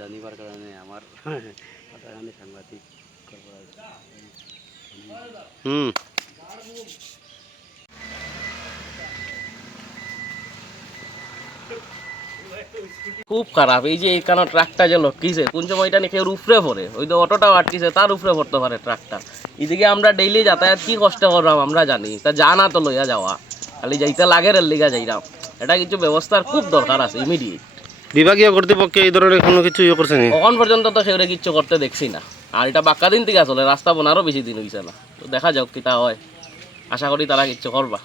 জানিবার কারণে আমার সাংবাদিক খুব খারাপ। এই যে এইখানে ট্রাকটা যে লটকিছে কোন সময়টা নিয়ে কেউ উপরে পড়ে, ওই তো অটোটাও আটকিছে তার উপরে পড়তে পারে ট্রাকটা। এদিকে আমরা ডেইলি যাতায়াত কি কষ্ট করলাম আমরা জানি, তা জানা তো লইয়া যাওয়া, খালি যাইতে লাগে রেল লিগা যাইরাম। এটা কিছু ব্যবস্থার খুব দরকার আছে ইমিডিয়েট। বিভাগীয় কর্তৃপক্ষে এই ধরনের কোনো কিছু ইয়ে করছে না এখন পর্যন্ত তো সেগুলো কিচ্ছু করতে দেখছি না। আর এটা বাক্কা দিন থেকে আসলে রাস্তা বোনারও বেশি দিন হয়েছে না, তো দেখা যাক কিতা হয়, আশা করি তারা কিচ্ছু করবা।